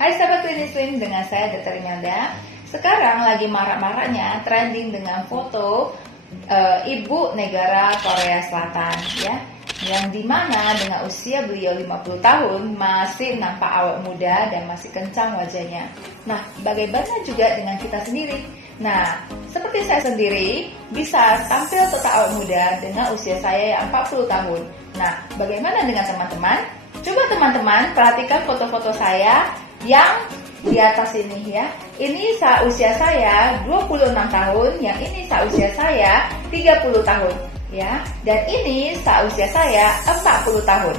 Hai sahabat klinis slim, dengan saya Dr. Imelda. Sekarang lagi marak-maraknya trending dengan foto ibu negara Korea Selatan ya, yang dimana dengan usia beliau 50 tahun masih nampak awet muda dan masih kencang wajahnya. Nah, bagaimana juga dengan kita sendiri? Nah, seperti saya sendiri bisa tampil tetap awet muda dengan usia saya yang 40 tahun. Nah, bagaimana dengan teman-teman? Coba teman-teman perhatikan foto-foto saya yang di atas ini ya. Ini saat usia saya 26 tahun, yang ini saat usia saya 30 tahun ya. Dan ini saat usia saya 40 tahun.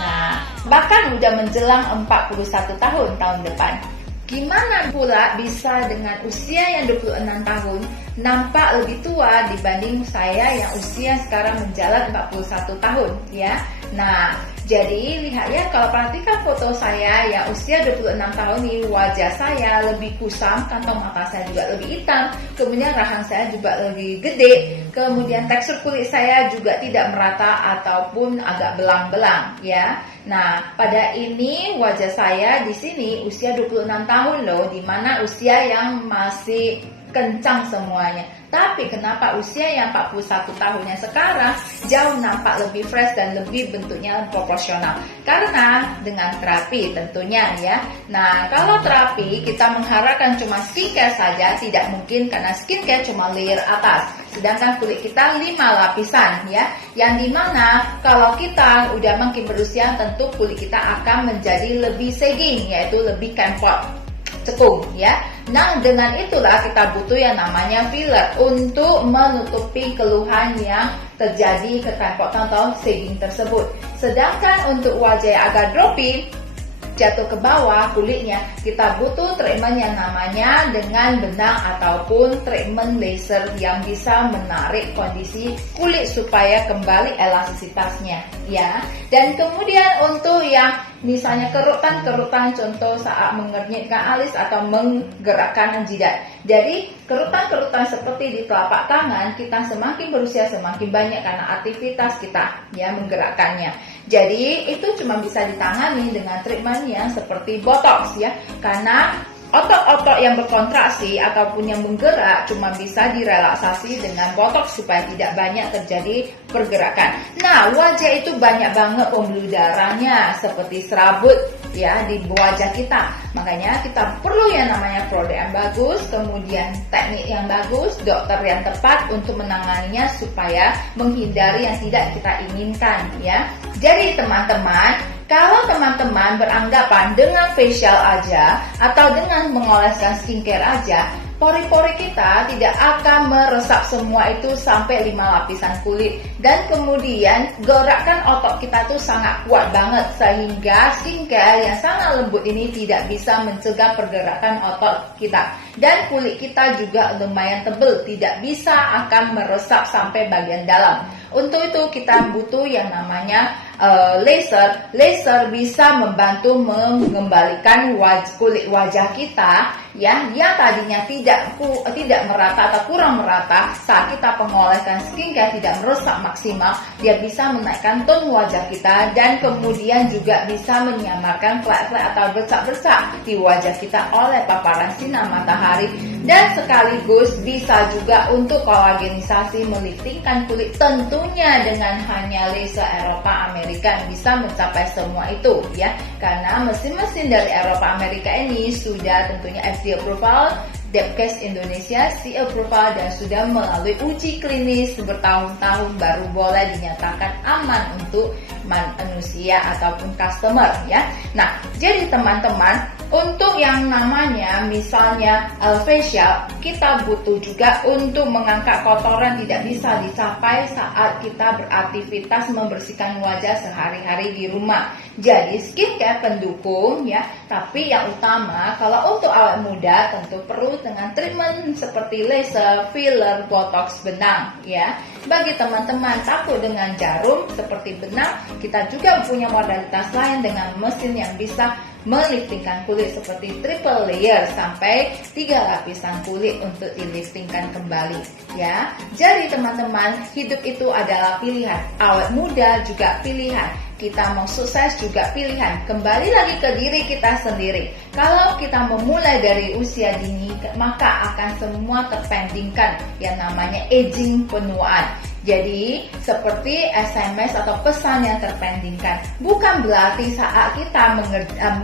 Nah, bahkan udah menjelang 41 tahun depan. Gimana pula bisa dengan usia yang 26 tahun nampak lebih tua dibanding saya yang usia sekarang menjalan 41 tahun ya. Nah, jadi lihat ya, kalau perhatikan foto saya yang usia 26 tahun ini, wajah saya lebih kusam, kantong mata saya juga lebih hitam, kemudian rahang saya juga lebih gede, kemudian tekstur kulit saya juga tidak merata ataupun agak belang-belang ya. Nah, pada ini wajah saya di sini usia 26 tahun loh, dimana usia yang masih kencang semuanya. Tapi kenapa usia yang 41 tahunnya sekarang jauh nampak lebih fresh dan lebih bentuknya proporsional? Karena dengan terapi tentunya ya. Nah, kalau terapi kita mengharapkan cuma skincare saja, tidak mungkin karena skincare cuma layer atas. Sedangkan kulit kita 5 lapisan ya. Yang dimana kalau kita udah makin berusia, tentu kulit kita akan menjadi lebih sagging, yaitu lebih kempot, cekung ya. Nah, dengan itulah kita butuh yang namanya filler untuk menutupi keluhan yang terjadi ketempotan atau sagging tersebut. Sedangkan untuk wajah yang agak dropping, jatuh ke bawah kulitnya, kita butuh treatment yang namanya dengan benang ataupun treatment laser yang bisa menarik kondisi kulit supaya kembali elastisitasnya ya. Dan kemudian untuk yang misalnya kerutan-kerutan, contoh saat mengernyitkan alis atau menggerakkan jidat. Jadi kerutan-kerutan seperti di telapak tangan, kita semakin berusia semakin banyak karena aktivitas kita ya menggerakkannya. Jadi itu cuma bisa ditangani dengan treatment yang seperti botox ya, karena otot-otot yang berkontraksi ataupun yang menggerak cuma bisa direlaksasi dengan botox supaya tidak banyak terjadi pergerakan. Nah, wajah itu banyak banget pembuluh darahnya seperti serabut ya di wajah kita. Makanya kita perlu yang namanya produk yang bagus, kemudian teknik yang bagus, dokter yang tepat untuk menanganinya supaya menghindari yang tidak kita inginkan ya. Jadi teman-teman, kalau teman-teman beranggapan dengan facial aja atau dengan mengoleskan skincare aja, pori-pori kita tidak akan meresap semua itu sampai 5 lapisan kulit. Dan kemudian gerakan otot kita tuh sangat kuat banget, sehingga skincare yang sangat lembut ini tidak bisa mencegah pergerakan otot kita. Dan kulit kita juga lumayan tebal, tidak bisa akan meresap sampai bagian dalam. Untuk itu kita butuh yang namanya laser. Laser bisa membantu mengembalikan kulit wajah kita ya, yang tadinya tidak merata atau kurang merata saat kita pengolesan skincare tidak merusak maksimal. Dia bisa menaikkan tone wajah kita dan kemudian juga bisa menyamarkan flek-flek atau bercak-bercak di wajah kita oleh paparan sinar matahari, dan sekaligus bisa juga untuk kolagenisasi, meliftingkan kulit, tentunya dengan hanya laser Eropa Amerika bisa mencapai semua itu ya, karena mesin-mesin dari Eropa Amerika ini sudah tentunya FDA approval, Depkes Indonesia C approval, dan sudah melalui uji klinis bertahun-tahun baru boleh dinyatakan aman untuk manusia ataupun customer ya. Nah, jadi teman-teman, untuk yang namanya misalnya facial, kita butuh juga untuk mengangkat kotoran tidak bisa dicapai saat kita beraktivitas membersihkan wajah sehari-hari di rumah. Jadi skincare pendukung ya, tapi yang utama kalau untuk awet muda tentu perlu dengan treatment seperti laser, filler, botox, benang ya. Bagi teman-teman takut dengan jarum seperti benang, kita juga punya modalitas lain dengan mesin yang bisa meliftingkan kulit seperti triple layer sampai 3 lapisan kulit untuk diliftingkan kembali ya. Jadi teman-teman, hidup itu adalah pilihan. Awet muda juga pilihan. Kita mau sukses juga pilihan. Kembali lagi ke diri kita sendiri. Kalau kita memulai dari usia dini, maka akan semua terpendingkan yang namanya aging, penuaan. Jadi seperti SMS atau pesan yang terpendingkan. Bukan berarti saat kita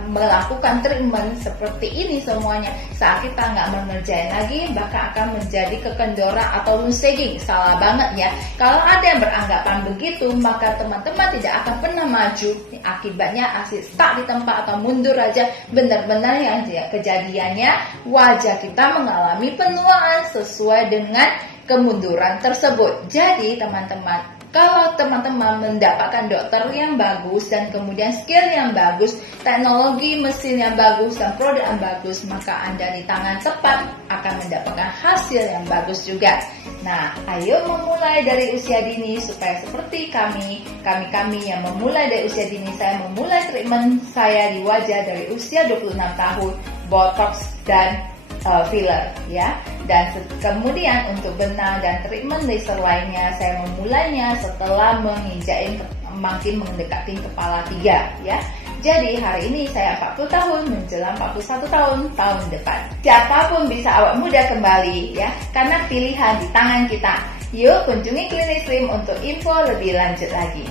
melakukan treatment seperti ini semuanya, saat kita nggak mengerjain lagi, maka akan menjadi kekendoran atau loose aging. Salah banget ya. Kalau ada yang beranggapan begitu, maka teman-teman tidak akan pernah maju. Akibatnya asik stuck di tempat atau mundur aja. Benar-benar yang kejadiannya wajah kita mengalami penuaan sesuai dengan kemunduran tersebut. Jadi teman-teman, kalau teman-teman mendapatkan dokter yang bagus dan kemudian skill yang bagus, teknologi mesin yang bagus dan produk yang bagus, maka Anda di tangan tepat akan mendapatkan hasil yang bagus juga. Nah, ayo memulai dari usia dini supaya seperti kami yang memulai dari usia dini. Saya memulai treatment saya di wajah dari usia 26 tahun, botox dan filler ya. Dan kemudian untuk benang dan treatment laser lainnya saya memulainya setelah menginjak makin mendekati kepala 3 ya. Jadi hari ini saya 40 tahun menjelang 41 tahun depan. Siapapun bisa awet muda kembali ya, karena pilihan di tangan kita. Yuk kunjungi Klinik Slim untuk info lebih lanjut lagi.